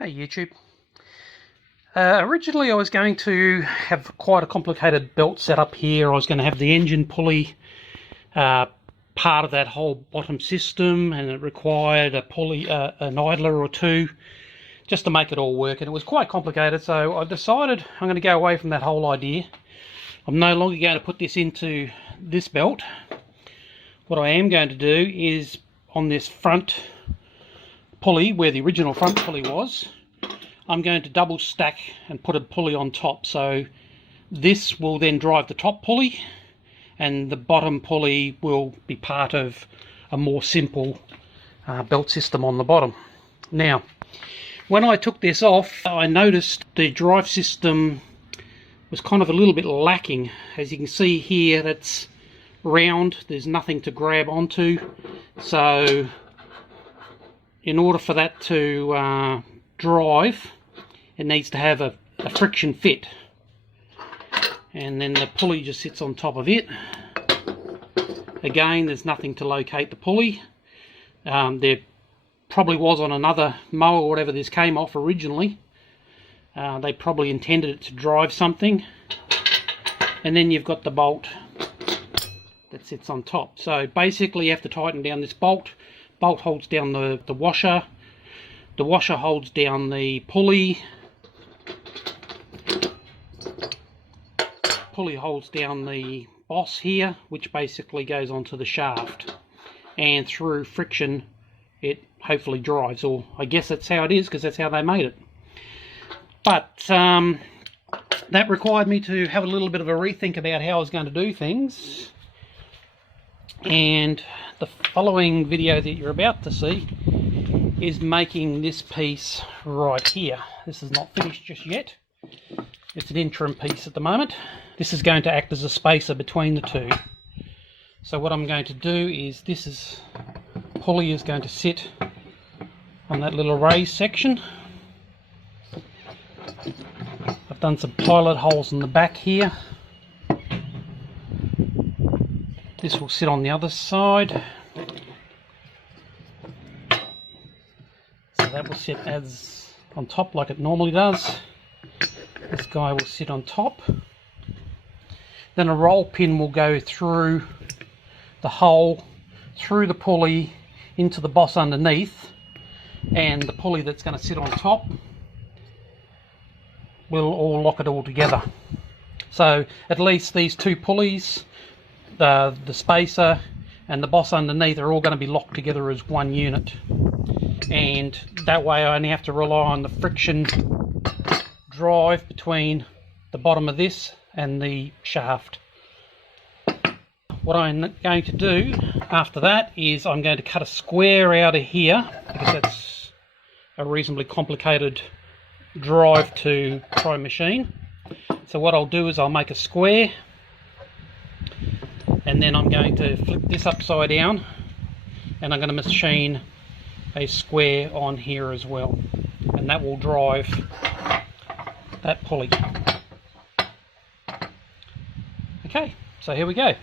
Hey YouTube. Originally I was going to have quite a complicated belt set up here. I was going to have the engine pulley part of that whole bottom system, and it required a pulley, an idler or two, just to make it all work, and it was quite complicated. So I decided I'm going to go away from that whole idea. I'm no longer going to put this into this belt. What I am going to do is on this front pulley, where the original front pulley was, I'm going to double stack and put a pulley on top. So this will then drive the top pulley, and the bottom pulley will be part of a more simple belt system on the bottom. Now, when I took this off, I noticed the drive system was kind of a little bit lacking. As you can see here, that's round, there's nothing to grab onto. So in order for that to drive, it needs to have a friction fit, and then the pulley just sits on top of it. Again, there's nothing to locate the pulley. There probably was on another mower or whatever this came off originally. They probably intended it to drive something. And then you've got the bolt that sits on top. So basically you have to tighten down this bolt. Bolt holds down the washer. The washer holds down the pulley. Pulley holds down the boss here, which basically goes onto the shaft, and through friction it hopefully drives, or I guess that's how it is, because that's how they made it. But that required me to have a little bit of a rethink about how I was going to do things, and the following video that you're about to see is making this piece right here. This is not finished just yet. It's an interim piece at the moment. This is going to act as a spacer between the two. So what I'm going to do is, pulley is going to sit on that little raised section. I've done some pilot holes in the back here. This will sit on the other side. So that will sit as on top like it normally does. This guy will sit on top. Then a roll pin will go through the hole, through the pulley, into the boss underneath, and the pulley that's going to sit on top will all lock it all together. So at least these two pulleys, the spacer and the boss underneath, are all going to be locked together as one unit, and that way I only have to rely on the friction drive between the bottom of this and the shaft. What I'm going to do after that is I'm going to cut a square out of here, because that's a reasonably complicated drive to try and machine. So what I'll do is I'll make a square, and then I'm going to flip this upside down, and I'm going to machine a square on here as well, and that will drive that pulley. Okay, so here we go.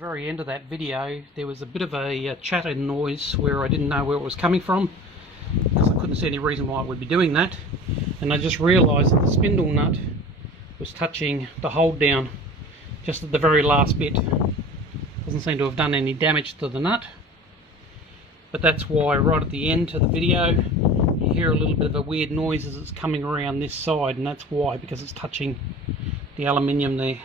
very end of that video, there was a bit of a chattering noise where I didn't know where it was coming from, because I couldn't see any reason why I would be doing that. And I just realised that the spindle nut was touching the hold down just at the very last bit. Doesn't seem to have done any damage to the nut, but that's why right at the end of the video you hear a little bit of a weird noise as it's coming around this side, and that's why, because it's touching the aluminium there.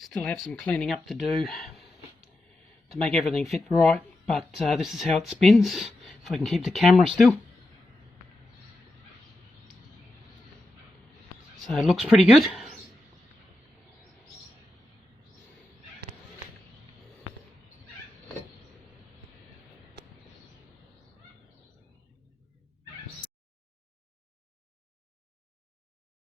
Still have some cleaning up to do to make everything fit right, but this is how it spins. If I can keep the camera still. So it looks pretty good.